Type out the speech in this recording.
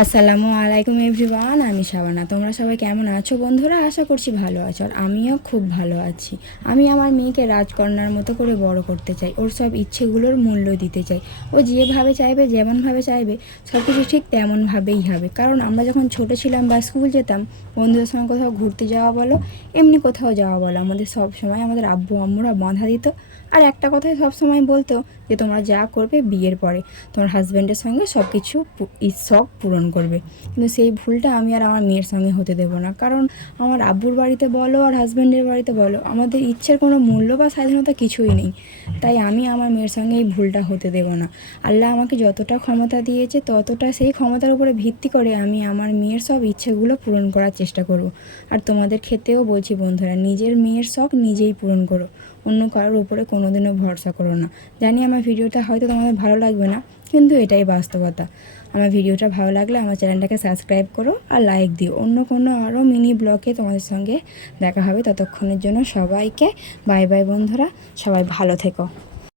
আসসালামু আলাইকুম এভরিওয়ান, আমি শাবানা। তোমরা সবাই কেমন আছো বন্ধুরা? আশা করছি ভালো আছো, আর আমিও খুব ভালো আছি। আমি আমার মেয়েকে রাজকন্যার মতো করে বড় করতে চাই, ওর সব ইচ্ছেগুলোর মূল্য দিতে চাই। ও যেভাবে চাইবে, যেমনভাবে চাইবে, সব কিছু ঠিক তেমনভাবেই হবে। কারণ আমরা যখন ছোট ছিলাম বা স্কুল যেতাম, বন্ধুদের সঙ্গে কোথাও ঘুরতে যাওয়া বলো, এমনি কোথাও যাওয়া বলো, আমাদের সব সময় আমাদের আব্বু আম্মুরা বাধা দিত। আর একটা কথাই সব সময় বলতো যে তোমরা যা করবে বিয়ের পরে তোমার হাজব্যান্ডের সঙ্গে সব কিছু শখ পূরণ করবে। কিন্তু সেই ভুলটা আমি আর আমার মেয়ের সঙ্গে হতে দেবো না। কারণ আমার আব্বুর বাড়িতে বলো আর হাজব্যান্ডের বাড়িতে বলো, আমাদের ইচ্ছের কোনো মূল্য বা স্বাধীনতা কিছুই নেই। তাই আমি আমার মেয়ের সঙ্গে এই ভুলটা হতে দেবো না। আল্লাহ আমাকে যতটা ক্ষমতা দিয়েছে, ততটা সেই ক্ষমতার উপরে ভিত্তি করে আমি আমার মেয়ের সব ইচ্ছেগুলো পূরণ করার চেষ্টা করব। আর তোমাদের ক্ষেত্রেও বলছি বন্ধুরা, নিজের মেয়ের শখ নিজেই পূরণ করো, অন্য কারোর উপরে কোনোদিনও ভরসা করো না। জানি আমার ভিডিওটা হয়তো তোমাদের ভালো লাগবে না, কিন্তু এটাই বাস্তবতা। আমার ভিডিওটা ভালো লাগলে আমার চ্যানেলটাকে সাবস্ক্রাইব করো আর লাইক দিও। অন্য কোনো আরও মিনি ব্লগে তোমাদের সঙ্গে দেখা হবে। ততক্ষণের জন্য সবাইকে বাই বাই বন্ধুরা, সবাই ভালো থেকো।